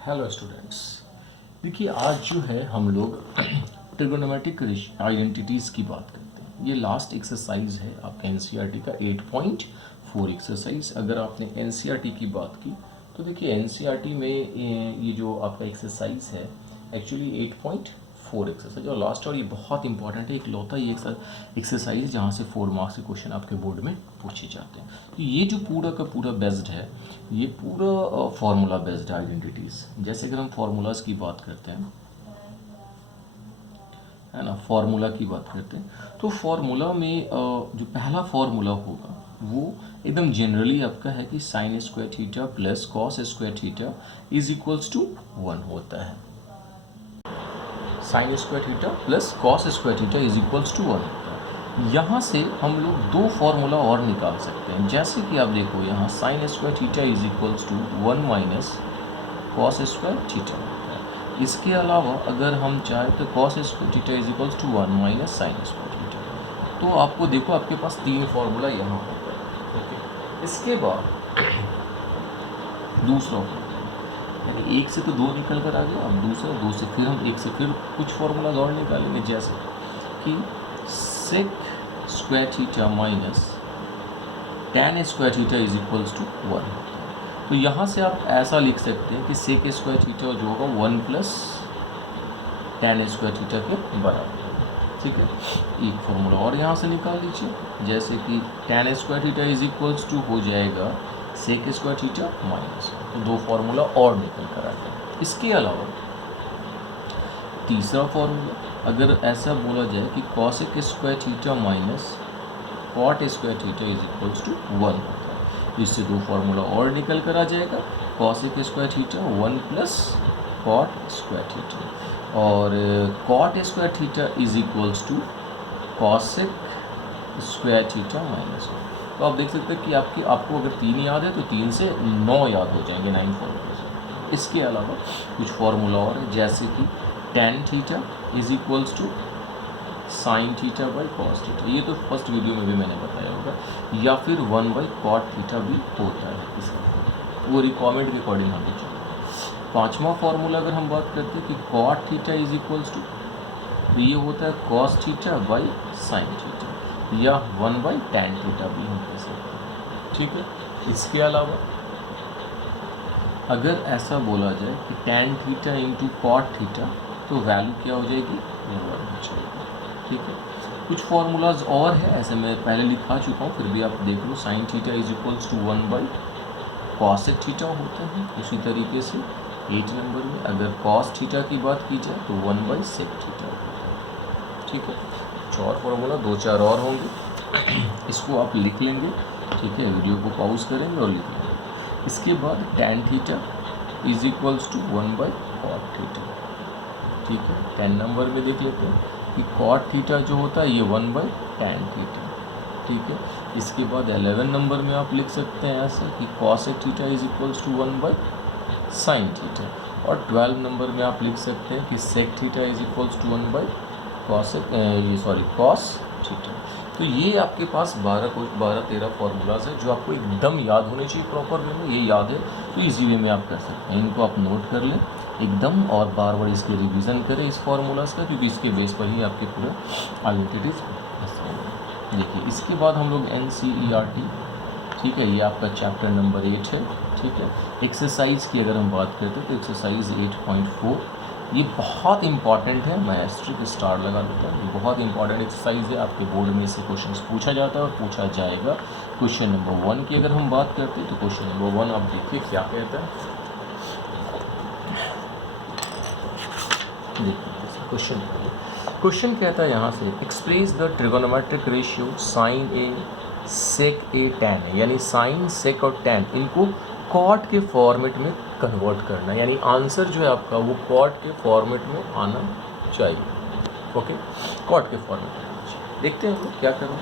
Hello students. देखिए आज जो है हम लोग ट्रिगोनोमेट्रिक आइडेंटिटीज़ की बात करते हैं। ये लास्ट एक्सरसाइज है आपका एनसीईआरटी का 8.4 एक्सरसाइज। अगर आपने एनसीईआरटी की बात की तो देखिए एनसीईआरटी में ये जो आपका एक्सरसाइज है एक्चुअली 8.4 एक्सरसाइज और लास्ट और ये बहुत इंपॉर्टेंट है। एक लौता ये एक्सरसाइज जहाँ से 4 मार्क्स के क्वेश्चन आपके बोर्ड में पूछे जाते हैं। तो ये जो पूरा का पूरा बेस्ड है, ये पूरा फार्मूला बेस्ड आइडेंटिटीज़। जैसे अगर हम फार्मूलाज की बात करते हैं, है ना, फार्मूला की बात करते हैं तो फार्मूला में जो पहला फार्मूला होगा वो एकदम जनरली आपका है कि sine square theta plus cos square theta is equals to 1 होता है। Sine square theta plus cos square theta is equals to 1। यहाँ से हम लोग दो फार्मूला और निकाल सकते हैं। जैसे कि आप देखो यहाँ sine square theta is equals to 1 minus cos square theta होता है। इसके अलावा अगर हम चाहें तो cos square theta is equals to 1 minus sine square theta. तो आपको देखो आपके पास तीन फार्मूला यहाँ होगा। ओके, इसके बाद दूसरा यानी एक से तो दो निकल कर आ गया, अब दूसरा दो से फिर हम एक से फिर कुछ फार्मूला और निकालेंगे। जैसे कि sec square theta minus tan square theta is equals to 1। तो यहाँ से आप ऐसा लिख सकते हैं कि सेक स्क्वायर थीटा जो होगा 1 प्लस tan स्क्वायर थीटा के बराबर है। ठीक है, एक फार्मूला और यहाँ से निकाल लीजिए। जैसे कि tan square theta is equals to हो जाएगा सेक स्क्वायर थीटा माइनस, तो दो फार्मूला और निकल कर आ गया। इसके अलावा तीसरा फार्मूला अगर ऐसा बोला जाए कि cosec square theta minus cot square theta is equals to 1 होता है। इससे दो फार्मूला और निकल कर आ जाएगा, cosec square theta 1 plus cot square theta, और cot square theta is equals to cosec square theta minus 1। तो आप देख सकते हैं कि आपको अगर 3 याद है तो 3 से 9 याद हो जाएंगे, 9 फार्मूले। इसके अलावा कुछ फार्मूला और है, जैसे कि tan theta is equals to sine theta by cos theta, ये तो फर्स्ट वीडियो में भी मैंने बताया होगा, या फिर 1 बाई कॉट थीटा भी होता है इसका, वो रिक्वायरमेंट के अकॉर्डिंग हम चलेंगे। पांचवा फार्मूला अगर हम बात करते हैं कि cot theta is equals to, तो ये होता है cos theta by sine theta, या 1 बाई tan थीटा भी हम कह सकते हैं। ठीक है, इसके अलावा अगर ऐसा बोला जाए कि tan theta into cot theta, तो वैल्यू क्या हो जाएगी, 1 हो जाएगी। ठीक है, कुछ फार्मूलाज और है, ऐसे मैं पहले लिखा चुका हूँ, फिर भी आप देख लो। Sine theta is equals to 1 by cosec theta होता है। उसी तरीके से 8 नंबर में अगर कॉस थीटा की बात की जाए तो 1 बाई सेक थीटा होता है। ठीक है, कुछ और फार्मूला 2-4 और होंगे, इसको आप लिख लेंगे। ठीक है, वीडियो को पॉज करेंगे और लिख लेंगे। इसके बाद tan theta is equals to 1 by cot theta. ठीक है, 10 नंबर में देख लेते हैं कि कॉट थीटा जो होता है ये 1 बाई tan थीटा। ठीक है, इसके बाद 11 नंबर में आप लिख सकते हैं ऐसे कि cosec theta is equals to 1 by sine theta, और 12 नंबर में आप लिख सकते हैं कि sec theta is equals to 1 by cos theta. तो ये आपके पास 12-13 फार्मूलाज है जो आपको एकदम याद होने चाहिए प्रॉपर वे में। ये याद है तो इजी वे में आप कर सकते हैं, इनको आप नोट कर लें एकदम, और बार बार इसके रिवीजन करें इस फार्मूलाज का, क्योंकि इसके बेस पर ही आपके पूरे आइडेंटिटीज। देखिए इसके बाद हम लोग एनसीईआरटी, ठीक है, ये आपका चैप्टर नंबर 8 है। ठीक है, एक्सरसाइज की अगर हम बात करते हैं तो एक्सरसाइज 8.4 ये बहुत इंपॉर्टेंट है। मैं एस्ट्रिक स्टार लगा देता हूँ, ये बहुत इंपॉर्टेंट एक्सरसाइज है। आपके बोर्ड में से क्वेश्चन पूछा जाता है और पूछा जाएगा। क्वेश्चन नंबर 1 की अगर हम बात करते हैं तो क्वेश्चन नंबर 1 आप देखिए क्या कहता है। देखिए क्वेश्चन कहता है यहाँ से, express the trigonometric ratio sine A sec A tan, यानी साइन सेक और टैन इनको कॉट के फॉर्मेट में कन्वर्ट करना, यानी आंसर जो है आपका वो कॉट के फॉर्मेट में आना चाहिए। ओके, कॉट के फॉर्मेट में आना चाहिए। देखते हैं हम लोग क्या करें।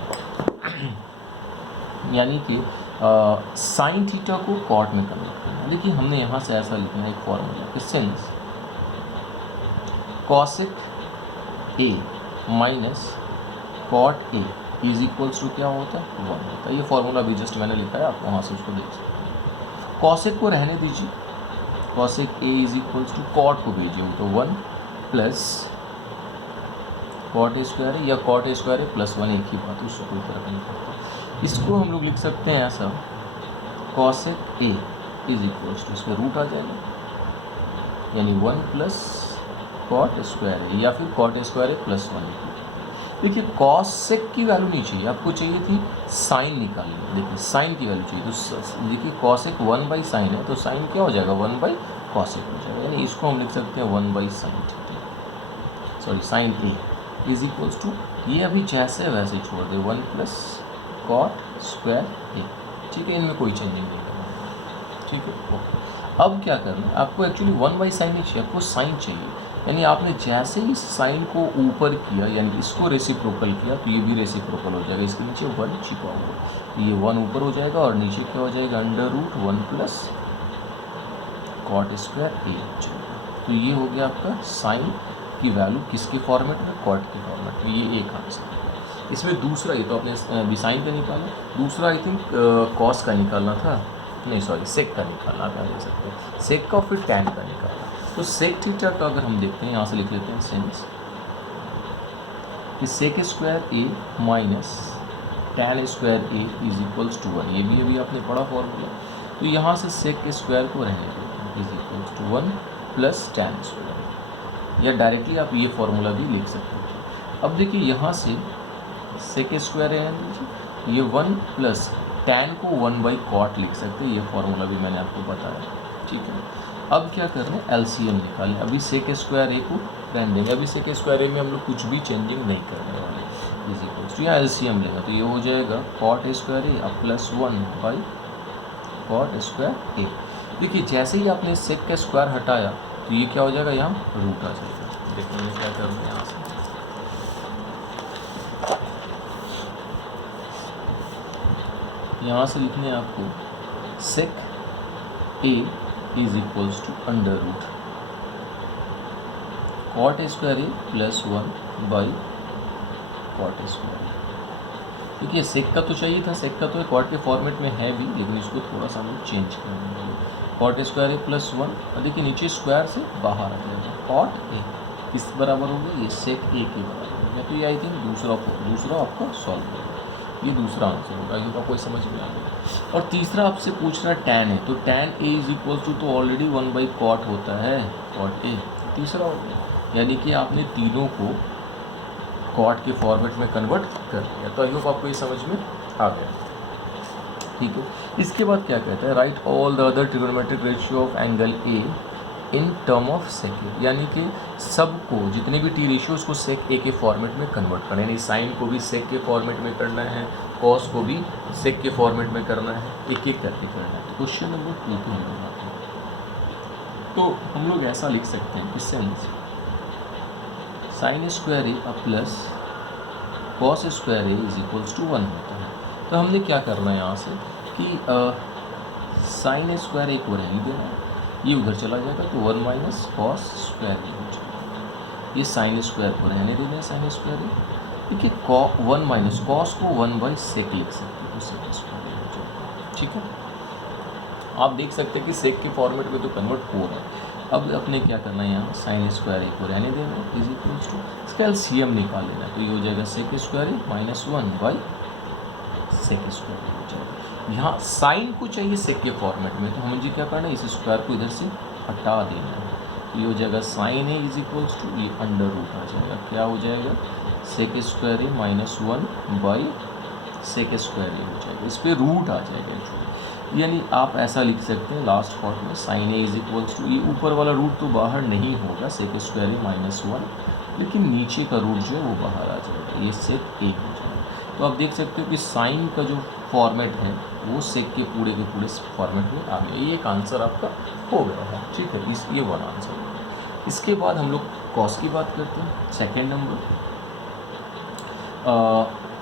यानी कि साइन थीटा को कॉट में कन्वर्ट करना। देखिए हमने यहाँ से ऐसा लिखना है एक फॉर्मूला कि since cosec A minus cot A is equals to क्या होता है, 1 होता है। ये फॉर्मूला भी जस्ट मैंने लिखा है, आप वहाँ से उसको देख सकते हैं। कॉसेक को रहने दीजिए, cosec A is equals to cot को भेजे हो तो 1 प्लस कॉट ए स्क्वायर है या कॉट ए स्क्वायर है प्लस 1 एक ही बात, उससे कोई फर्क नहीं पड़ता। इसको हम लोग लिख सकते हैं ऐसा, cosec A is equals to, इसमें रूट आ जाएगा यानी 1 प्लस कॉट स्क्वायर है या फिर कॉट स्क्वायर है प्लस 1। देखिए कॉसेक की वैल्यू नहीं चाहिए, आपको चाहिए थी साइन निकालनी। देखिए साइन की वैल्यू चाहिए, तो देखिए कॉसेक 1 बाई साइन है तो साइन क्या हो जाएगा 1 बाई कॉसेक हो जाएगा, यानी इसको हम लिख सकते हैं 1 by sine theta, sorry sine A is equals to, ये अभी जैसे वैसे छोड़ दे 1 प्लस कॉट स्क्वायर ए, ठीक है, इनमें कोई चेंजिंग नहीं करना, ठीक है। ओके, अब क्या करना है आपको, एक्चुअली 1 बाई साइन नहीं चाहिए, आपको साइन चाहिए, यानी आपने जैसे ही साइन को ऊपर किया यानी इसको रेसिप्रोकल किया तो ये भी रेसिप्रोकल हो जाएगा, इसके नीचे 1 छिपा हुआ, तो ये 1 ऊपर हो जाएगा और नीचे क्या हो जाएगा under root 1 plus cot square A हो जाएगा। तो ये हो गया आपका साइन की वैल्यू किसके फॉर्मेट में, कॉट के फॉर्मेट में, ये एक आंसर है। इसमें दूसरा, ये तो आपने भी साइन का निकाला, दूसरा आई थिंक कॉस का निकालना था, नहीं सॉरी सेक का निकालना था, ले सकते हैं सेक का, फिर टैन का निकालना। तो सेक थीटा का अगर हम देखते हैं, यहाँ से लिख लेते हैं सेंस कि sec square A minus tan square A is equals to 1, ये भी अभी आपने पढ़ा फॉर्मूला, तो यहाँ से सेक स्क्वायर को रहने देते हैं is equals to 1 plus tan square, या डायरेक्टली आप ये फॉर्मूला भी लिख सकते हैं। अब देखिए यहाँ से सेक स्क्वायर है ये 1 प्लस टैन को 1 बाई कॉट लिख सकते हैं, ये फॉर्मूला भी मैंने आपको बताया, ठीक है। अब क्या कर रहे हैं, एलसीएम निकालें, अभी सेक स्क्वायर ए को रहने देंगे, अभी सेक स्क्वायर ए में हम लोग कुछ भी चेंजिंग नहीं करने वाले, इज इक्वल्स टू, या एलसीएम लेगा तो ये हो जाएगा कॉट स्क्वायर ए अब plus 1 by cot square A. देखिए जैसे ही आपने सेक का स्क्वायर हटाया तो ये क्या हो जाएगा, यहाँ रूट आ जाएगा। देखिए मैं क्या करूँगा, यहाँ से लिखने आपको sec A is equals to under root cot square A plus 1 by cot square. देखिए सेक का तो चाहिए था, सेक का तो कॉट के फॉर्मेट में है भी, लेकिन इसको थोड़ा सा हम चेंज करेंगे, कॉट स्क्वायर ए प्लस 1, और देखिए नीचे स्क्वायर से बाहर आ जाएगा, कॉट ए किस बराबर हो गया, ये सेक ए के बराबर हो गया, तो ये आई थिंक दूसरा आपका सॉल्व होगा, ये दूसरा आंसर होगा, ये तो कोई समझ में आ गया। और तीसरा आपसे पूछ रहा है टैन है, तो tan A is equal to तो ऑलरेडी 1 बाई कॉट होता है, कॉट ए तीसरा हो गया, यानी कि आपने तीनों को कॉट के फॉर्मेट में कन्वर्ट कर लिया। तो आई होप आपको ये समझ में आ गया, ठीक है। इसके बाद क्या कहता है, right all the other trigonometric ratio of angle A in term of sec A, यानी कि सबको जितने भी टी रेशियो उसको सेक ए के फॉर्मेट में कन्वर्ट करना है, यानी साइन को भी सेक के फॉर्मेट में करना है, कॉस को भी सेक के फॉर्मेट में करना है, एक एक करके करना है। तो क्वेश्चन नंबर 2 पे हम लोग आते हैं, तो हम लोग ऐसा लिख सकते हैं कि since sine square A plus cos square A is equals to 1 होता है। तो हमने क्या करना है यहाँ से कि साइन स्क्वायर ए को रहने देना है, ये उधर चला जाएगा तो 1 माइनस कॉस स्क्वायर ए हो जाएगा, ये साइन स्क्वायर को रहने देना है, साइन स्क्वायर ए, देखिए 1 माइनस कॉस को 1 बाई सेक लिख सकते हैं, तो सेक स्क्वायर ए हो जाएगा, ठीक है। आप देख सकते हैं कि सेक के फॉर्मेट में तो कन्वर्ट हो रहा है। अब अपने क्या करना है, यहाँ साइन स्क्वायर ए को रहने देना है इज इक्वल्स टू, इसका एलसीएम निकाल लेना, तो ये हो जाएगा sec square A minus 1 by sec square A हो जाएगा। यहाँ साइन को चाहिए सेक के फॉर्मेट में, तो हमें जी क्या करना है, इस स्क्वायर को इधर से हटा देना है, तो ये हो जाएगा sine A is equals to, ये अंडर रूट आ जाएगा, क्या हो जाएगा sec square A minus 1 by sec square A हो जाएगा, इस पर रूट आ जाएगा एक्चुअली, यानी आप ऐसा लिख सकते हैं लास्ट पार्ट में sine A is equals to, ये ऊपर वाला रूट तो बाहर नहीं होगा सेक स्क्वायर ए माइनस 1, लेकिन नीचे का रूट जो है वो बाहर आ जाएगा, ये सेक ए हो जाएगा। तो आप देख सकते हो कि साइन का जो फॉर्मेट है वो सेक के पूरे फॉर्मेट में आ गया, ये एक आंसर आपका हो गया है, ठीक है, ये वन आंसर। इसके बाद हम लोग कॉस की बात करते हैं, सेकेंड नंबर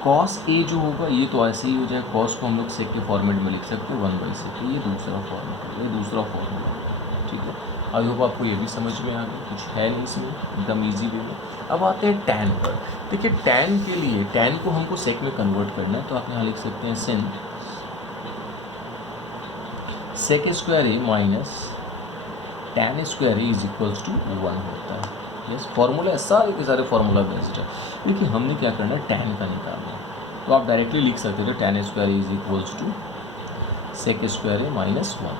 कॉस ए जो होगा ये तो ऐसे ही हो जाएगा, कॉस को हम लोग सेक के फॉर्मेट में लिख सकते हैं 1 बाई सेक, ये दूसरा फॉर्मेट है, ये दूसरा फॉर्मूला है, ठीक है। आई होप आपको ये भी समझ में आ गया, कुछ है नहीं इसमें, एकदम ईजी वे में। अब आते हैं टैन पर। देखिए टैन के लिए, टैन को हमको सेक में कन्वर्ट करना है, तो आप यहाँ लिख सकते हैं sin sec square A minus tan square is equals to 1 होता है। यस, फॉर्मूला है, सारे के सारे फॉर्मूला बेस्ड है। लेकिन हमने क्या करना है, tan का निकालना है। तो आप डायरेक्टली लिख सकते थे tan square is equals to sec square है माइनस 1।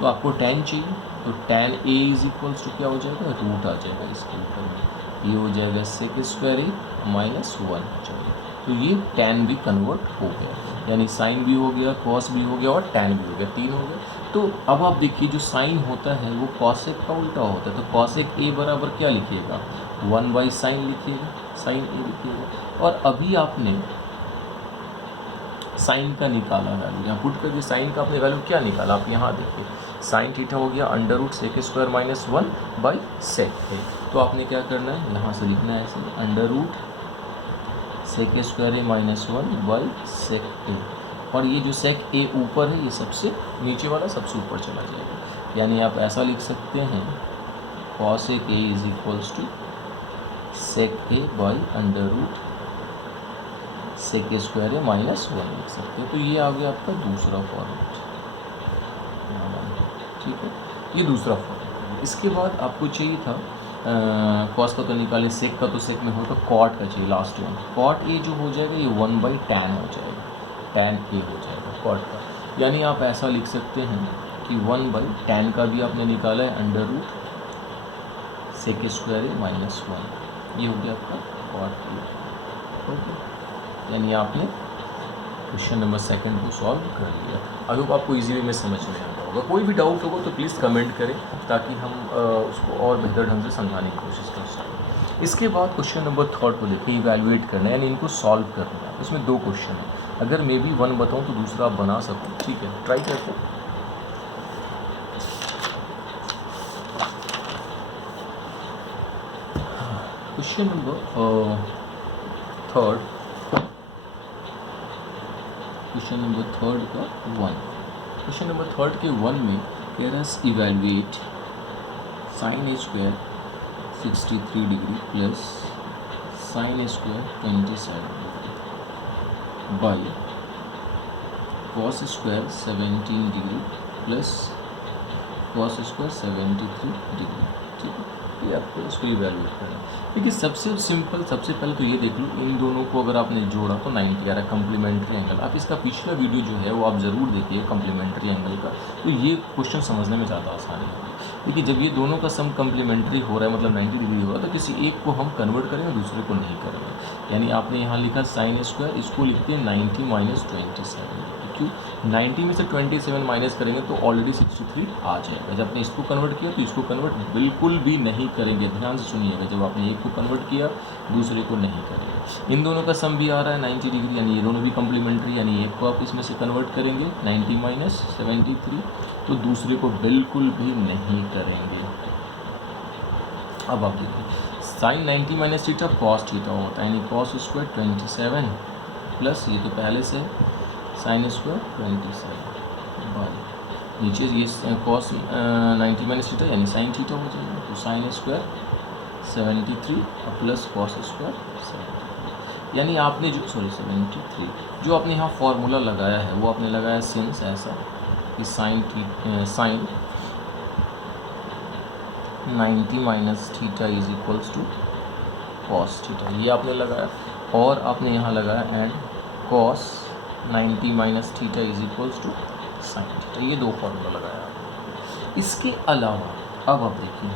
तो आपको tan चाहिए, तो tan a is equals to क्या हो जाएगा, रूट आ जाएगा इसके ऊपर में, ये हो जाएगा सेक स्क्वायर ए माइनस 1 हो जाएगा। तो ये tan भी कन्वर्ट हो गया, यानी साइन भी हो गया, कॉस भी हो गया और tan भी हो गया, 3 हो गया। तो अब आप देखिए जो साइन होता है वो कॉसेक का उल्टा होता है। तो कॉसेक ए बराबर क्या लिखिएगा, 1/sin लिखिएगा, साइन ए लिखिएगा। और अभी आपने साइन का निकाला वैल्यू, यहाँ पुट करके साइन का आपने वैल्यू क्या निकाला, आप यहाँ देखिए साइन थीटा हो गया under root sec square minus 1 by sec A. तो आपने क्या करना है, यहाँ से लिखना है ऐसे, under root sec square A minus 1 by sec A. और ये जो सेक ए ऊपर है, ये सबसे नीचे वाला सबसे ऊपर चला जाएगा। यानी आप ऐसा लिख सकते हैं, cosec A is equals to sec A by under root sec square A minus 1 लिख सकते हैं। तो ये आ गया आपका दूसरा फॉर्मेट, ठीक है, ये दूसरा फॉर्मेट। इसके बाद आपको चाहिए था कॉस का तो निकाले, सेक का तो सेक में हो, तो कॉट का चाहिए लास्ट वन। कॉट ए जो हो जाएगा ये 1/tan हो जाएगा, tan ए हो जाएगा कॉट का। यानी आप ऐसा लिख सकते हैं कि 1/tan का भी आपने निकाला है under root sec square A minus 1, ये हो गया आपका कॉट ए। ओके, यानी आपने क्वेश्चन नंबर 2 को सॉल्व कर लिया। आई होप आपको इजी वे में समझ में आ गया होगा। कोई भी डाउट होगा तो प्लीज़ कमेंट करें, ताकि हम उसको और बेहतर ढंग से समझाने की कोशिश कर सकें। इसके बाद क्वेश्चन नंबर 3 को देखिए, इवैल्यूएट करना है, यानी इनको सॉल्व करना है। इसमें 2 क्वेश्चन है, अगर मे बी 1 बताऊँ तो दूसरा आप बना सकूँ, ठीक है, ट्राई करते हैं। क्वेश्चन नंबर 3, क्वेश्चन नंबर 3 का 1, क्वेश्चन नंबर 3 के 1 में कह रहा है evaluate sine square 63 degree plus sine square 27 degree by cos square 17 degree plus cos square 73 degree, ठीक है। ये आपको इसको इवैल्यूएट करना है। देखिए सबसे सिंपल, सबसे पहले तो ये देख लो, इन दोनों को अगर आपने जोड़ा तो 90 आ रहा है, कम्प्लीमेंट्री एंगल। आप इसका पिछला वीडियो जो है वो आप ज़रूर देखिए कम्प्लीमेंट्री एंगल का, तो ये क्वेश्चन समझने में ज़्यादा आसानी होगी। देखिए जब ये दोनों का सम कम्प्लीमेंट्री हो रहा है, मतलब 90 डिग्री हो रहा है, तो किसी एक को हम कन्वर्ट करेंगे, दूसरे को नहीं करेंगे। यानी आपने यहाँ लिखा साइन स्क्वायर, इसको लिखते हैं 90 माइनस 27। क्यों, 90 में से 27 माइनस करेंगे तो ऑलरेडी 63 आ जाएगा। जब आपने इसको कन्वर्ट किया तो इसको कन्वर्ट बिल्कुल भी नहीं करेंगे, ध्यान से सुनिएगा। जब आपने एक को कन्वर्ट किया दूसरे को नहीं करेंगे। इन दोनों का सम भी आ रहा है 90 डिग्री, यानी ये दोनों भी कम्प्लीमेंट्री, यानी एक को आप इसमें से कन्वर्ट करेंगे 90 माइनस 73, तो दूसरे को बिल्कुल भी नहीं करेंगे। अब आप देखिए sine 90 minus theta cos theta होता है, यानी कॉस स्क्वायर 27 प्लस ये तो पहले से साइन स्क्वायर 27 बाई नीचे ये कॉस 90 माइनस थीटा यानी साइन थीटा हो जाएगा। तो साइन स्क्वायर 73 और प्लस कॉस स्क्वायर 73, यानी आपने जो 73 जो आपने यहाँ फॉर्मूला लगाया है वो आपने लगाया सिंस ऐसा कि sine 90 minus theta is equals to cos theta, ये आपने लगाया। और आपने यहाँ लगाया and cos 90 minus theta is equals to sine theta, ये 2 फॉर्मूला लगाया आपने। इसके अलावा अब आप देखिए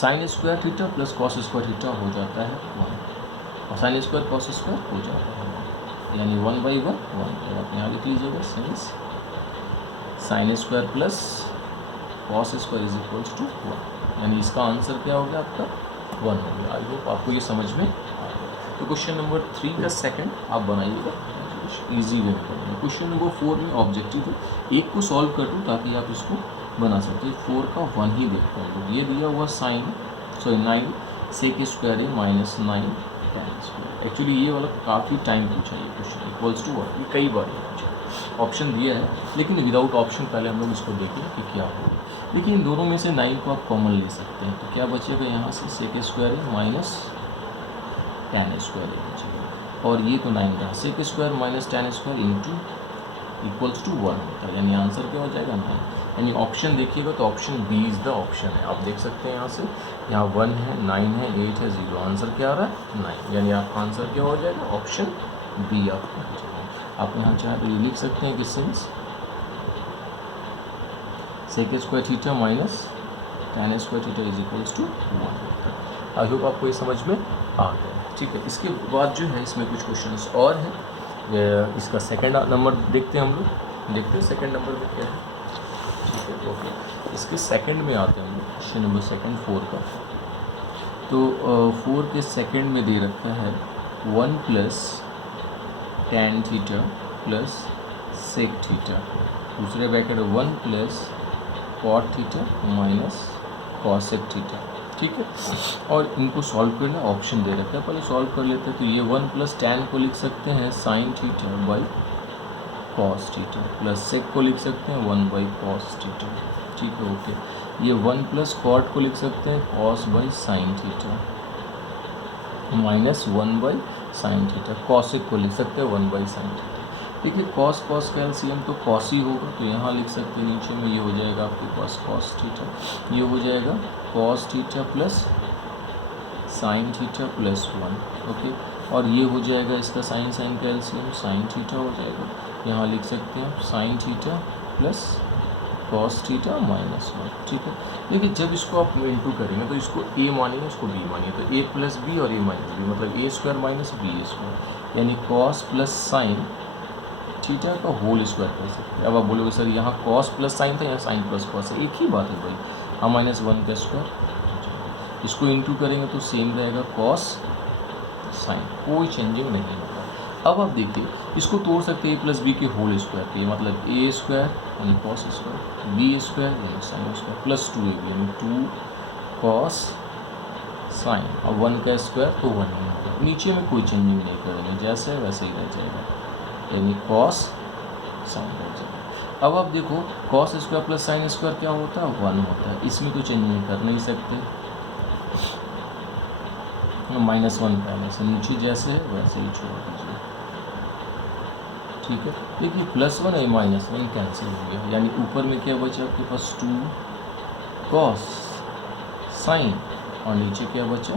sign square theta plus cos square theta हो जाता है 1 और साइन स्क्वायर कॉस स्क्वायर हो जाता है 1, यानी 1/1 1। तो आप यहाँ लिख लीजिएगा since sine square plus cos square is equals to 1, यानी इसका आंसर क्या हो गया आपका 1 हो गया। आई होप आपको ये समझ में आ गया। तो क्वेश्चन नंबर 3 का सेकंड आप बनाइएगा, इजी वे में करेंगे। क्वेश्चन नंबर 4 में ऑब्जेक्टिव है, एक को सॉल्व कर दूँ ताकि आप इसको बना सकते हैं। 4 का 1 ही देखते हैं लोग। ये दिया हुआ 9 सेक स्क्वायर है माइनस 9 tan स्क्वायर। एक्चुअली ये वाला काफ़ी टाइम पूछा ये क्वेश्चन, इक्वल्स टू व्हाट, ये कई बार पूछा। ऑप्शन दिया है लेकिन विदाउट ऑप्शन पहले हम लोग इसको देखें कि क्या होगा। देखिए इन दोनों में से 9 को आप कॉमन ले सकते हैं, तो क्या बचेगा यहाँ से सेक स्क्वायर है माइनस tan स्क्वायर बचेगा। और ये तो 9 रहा, sec square minus tan square into equals to 1 होता है, यानी आंसर क्या हो जाएगा 9। यानी ऑप्शन देखिएगा तो option B is the option है। आप देख सकते हैं यहाँ से, यहाँ 1 है, 9 है, 8 है, 0, आंसर क्या आ रहा है 9, यानी आपका आंसर क्या हो जाएगा ऑप्शन बी आपका हो जाएगा। आप यहाँ चाहे तो ये लिख सकते हैं कि since sec square theta minus tan square theta is equals to 1। I hope आपको ये समझ में आ गया, ठीक है। इसके बाद जो है इसमें कुछ क्वेश्चंस और हैं। इसका सेकंड नंबर देखते हैं हम लोग, देखते हैं सेकंड नंबर में क्या है, ठीक है। ओके, इसके सेकंड में आते हैं हम लोग, क्वेश्चन नंबर सेकंड 4 का। तो 4 के सेकंड में दे रखा है 1 plus tan theta plus sec theta, दूसरे bracket 1 plus cot theta minus cosec theta, ठीक है। और इनको सॉल्व करना ऑप्शन दे रखा है, पहले सॉल्व कर लेते हैं। तो ये 1 प्लस tan को लिख सकते हैं sine theta by cos theta, plus sec को लिख सकते हैं 1 बाई कॉस थीटा, ठीक है। ओके, ये 1 प्लस कॉट को लिख सकते हैं cos by sine theta minus 1 by sine theta, cosec को लिख सकते हैं 1 बाई साइन थीटा, ठीक है। कॉस कॉस का एलसीएम तो कॉस ही होगा, तो यहाँ लिख सकते हैं नीचे में, ये हो जाएगा आपके पास कॉस थीटा, ये हो जाएगा cos theta plus sine theta plus 1, okay. और ये हो जाएगा इसका साइन साइन का एलसीएम साइन थीटा हो जाएगा, यहाँ लिख सकते हैं sine theta plus cos theta minus 1, ठीक है। देखिए जब इसको आप इंटू करेंगे तो इसको ए मानिए, इसको बी मानिए, तो ए प्लस बी और ए माइनस बी, मतलब ए स्क्वायर माइनस बी स्क्वायर, यानी कॉस प्लस साइन थीटा का होल स्क्वायर कर सकते हैं। अब आप बोलोगे सर यहाँ कॉस प्लस साइन था, यहाँ साइन प्लस कॉस है, एक ही बात है भाई, हम माइनस 1 का स्क्वायर, इसको इंटू करेंगे तो सेम रहेगा कॉस साइन, कोई चेंजिंग नहीं होगा। अब आप देखिए इसको तोड़ सकते हैं ए प्लस बी के होल स्क्वायर के, मतलब ए स्क्वायर यानी कॉस स्क्वायर, बी स्क्वायर यानी साइन स्क्वायर, प्लस 2ab यानी 2 कॉस साइन, और 1 का स्क्वायर तो 1 ही होगा, नीचे में कोई चेंजिंग नहीं करेंगे, जैसे वैसे ही रह जाएगा, यानी कॉस साइन हो जाएगा। अब आप देखो cos square plus sine square क्या होता है 1 होता है, इसमें तो चेंजिंग कर नहीं सकते, -1 पहले से, नीचे जैसे है वैसे ही छोड़ दीजिए, ठीक है। देखिए +1 है -1 कैंसिल हो गया, यानी ऊपर में क्या बचा आपके पास 2 कॉस साइन, और नीचे क्या बचा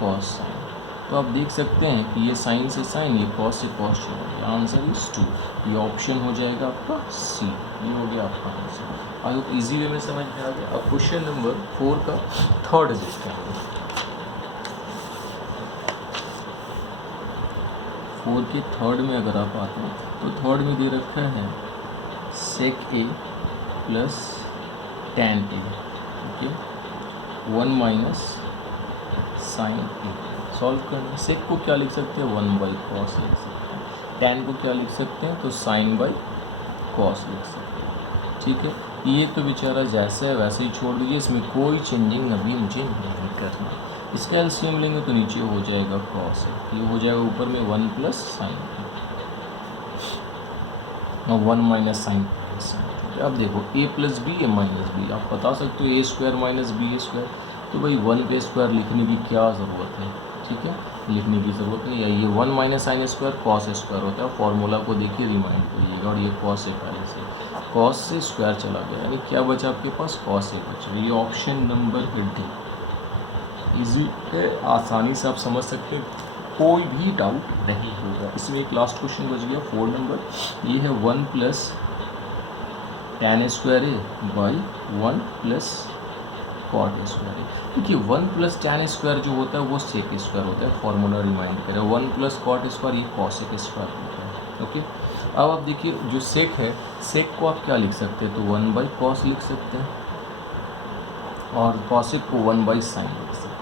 कॉस साइन। तो आप देख सकते हैं कि ये साइन से साइन, ये कॉस से कॉस चला गया, आंसर इज 2, ये ऑप्शन हो जाएगा आपका सी, ये हो गया आपका answer. I hope easy way में समझ में आ गया। अब क्वेश्चन नंबर 4 का थर्ड देखते हैं। 4 के थर्ड में अगर आप आते हैं तो थर्ड में दे रखा है सेक ए प्लस tan ए, ओके, 1 माइनस साइन ए। सॉल्व करना, सेक को क्या लिख सकते हैं 1 बाई कॉस लिख सकते हैं, tan को क्या लिख सकते हैं तो साइन बाई कॉस लिख सकते हैं, ठीक है। ये तो बेचारा जैसे है वैसे ही छोड़ दीजिए, इसमें कोई चेंजिंग अभी मुझे नहीं करना। इसका एलसीएम लेंगे तो नीचे हो जाएगा कॉस है, ये हो जाएगा ऊपर में 1 प्लस साइन और 1 माइनस साइन। अब देखो a plus B A minus B, आप बता सकते हो A square minus B square, तो भाई 1 का स्क्वायर लिखने की क्या ज़रूरत है, ठीक है, लिखने की ज़रूरत नहीं है। ये 1 minus sine square cos square होता है, फॉर्मूला को देखिए रिमाइंड करिएगा, और ये कॉस से पहले से कॉस से स्क्वायर चला गया, यानी क्या बचा आपके पास कॉस से बचा, ये ऑप्शन नंबर डी इजी है, आसानी से आप समझ सकते हैं, कोई भी डाउट नहीं होगा। इसमें एक लास्ट क्वेश्चन बच गया 4 नंबर, ये है 1 plus tan square A by 1 plus cot square A. देखिए 1 प्लस tan स्क्वायर जो होता है वो सेक स्क्वायर होता है, फॉर्मूला रिमाइंड करें, 1 प्लस कॉट स्क्वायर ये कॉसेक स्क्वायर होता है, ओके। अब आप देखिए जो सेक है, सेक को आप क्या लिख सकते हैं तो 1 बाई कॉस लिख सकते हैं, और कॉसेक को 1 बाई साइन लिख सकते हैं।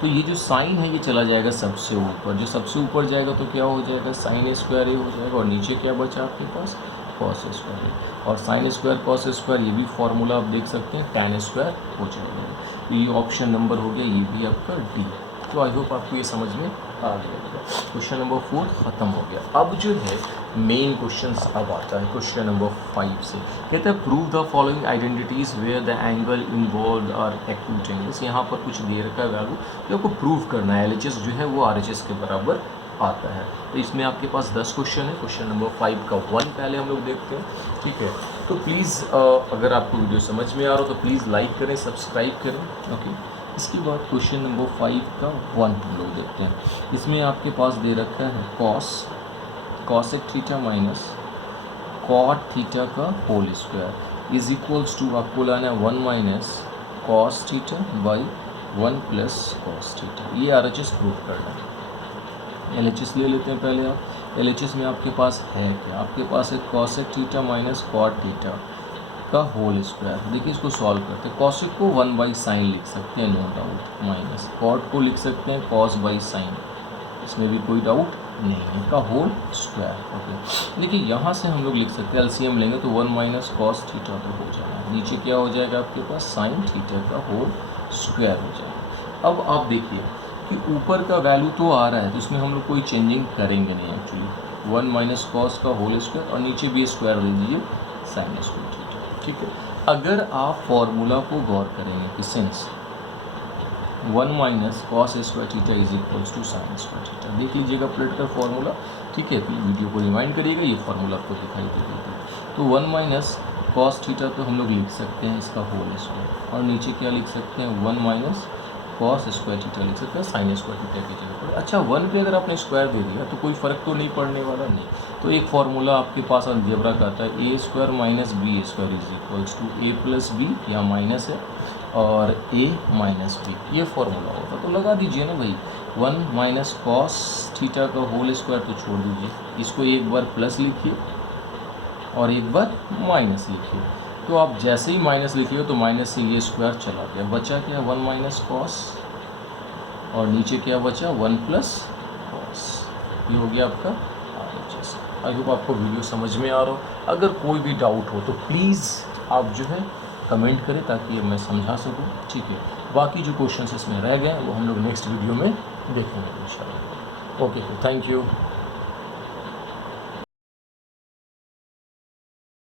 तो ये जो साइन है ये चला जाएगा सबसे ऊपर, जो सबसे ऊपर जाएगा तो क्या हो जाएगा साइन स्क्वायर ए हो जाएगा, और नीचे क्या बचा आपके पास कॉस स्क्वायर ए, और साइन स्क्वायर कॉस स्क्वायर ये भी फॉर्मूला आप देख सकते हैं tan स्क्वायर हो जाएगा। तो ये ऑप्शन नंबर हो गया, ये भी आपका डी। तो आई होप आपको ये समझ में आ गया। क्वेश्चन नंबर 4 ख़त्म हो गया। अब जो है मेन क्वेश्चन अब आता है क्वेश्चन नंबर 5 से, कहते हैं prove the following identities where the angle involve are acute angles. यहाँ पर कुछ दे रखा है वैल्यू, जो आपको प्रूव करना है, LHS जो है वो RHS के बराबर आता है। तो इसमें आपके पास 10 क्वेश्चन है। क्वेश्चन नंबर 5 का 1 पहले हम लोग देखते हैं, ठीक है। तो प्लीज़ अगर आपको वीडियो समझ में आ रहा हो तो प्लीज़ लाइक करें, सब्सक्राइब करें, ओके। इसके बाद क्वेश्चन नंबर 5 का 1 हम लोग देखते हैं। इसमें आपके पास दे रखा है cosec theta minus cot theta का whole square is equals to, आपको लाना है 1 minus cos theta by 1 plus cos theta. ये RHS प्रूव करना है। LHS ले लेते हैं पहले आप। LHS में आपके पास है क्या? आपके पास है cosec theta minus cot theta का होल स्क्वायर। देखिए इसको सॉल्व करते हैं। कॉसेक को 1 बाई साइन लिख सकते हैं, नो डाउट, माइनस कॉट को लिख सकते हैं कॉस बाई साइन, इसमें भी कोई डाउट नहीं है, का होल स्क्वायर, ओके। देखिए यहाँ से हम लोग लिख सकते हैं, LCM लेंगे तो 1 माइनस कॉस थीटा तो हो जाएगा, नीचे क्या हो जाएगा आपके पास साइन थीटा का होल स्क्वायर हो जाएगा। अब आप देखिए कि ऊपर का वैल्यू तो आ रहा है तो इसमें हम लोग कोई चेंजिंग करेंगे नहीं एक्चुअली। 1 माइनस कॉस का होल स्क्वायर और नीचे भी स्क्वायर ले लीजिए साइन स्क्वायर थीटा, ठीक है। अगर आप फॉर्मूला को गौर करेंगे कि since 1 minus cos square theta is equals to sine square theta, देख लीजिएगा प्लेट का फॉर्मूला, ठीक है। तो वीडियो को रिमाइंड करिएगा, ये फॉर्मूला आपको दिखाई दे देगा। तो 1 माइनस कॉस थीटा तो हम लोग लिख सकते हैं इसका होल स्क्वायर, और नीचे क्या लिख सकते हैं 1 माइनस कॉस स्क्वायर थीटा लिख सकते हैं साइन स्क्वायर थीटा की जगह पर। अच्छा 1 पे अगर आपने स्क्वायर दे दिया तो कोई फ़र्क तो नहीं पड़ने वाला, नहीं। तो एक फार्मूला आपके पास अलजेब्रा का आता है, A square minus B square is equals to A plus B, या माइनस है और a माइनस बी, ये फॉर्मूला होता। तो लगा दीजिए ना भाई, 1 माइनस कॉस थीटा का होल स्क्वायर तो छोड़ दीजिए, इसको एक बार प्लस लिखिए और एक बार माइनस लिखिए। तो आप जैसे ही माइनस लिखिए तो माइनस से ये स्क्वायर चला गया, बचा क्या 1 माइनस कॉस, और नीचे क्या बचा 1 प्लस कॉस, ये हो गया आपका RHS। आई होप आपको वीडियो समझ में आ रहा हो। अगर कोई भी डाउट हो तो प्लीज़ आप जो है कमेंट करें ताकि मैं समझा सकूं, ठीक है। बाकी जो क्वेश्चंस इसमें रह गए वो हम लोग नेक्स्ट वीडियो में देखेंगे इंशाल्लाह। Okay, thank you.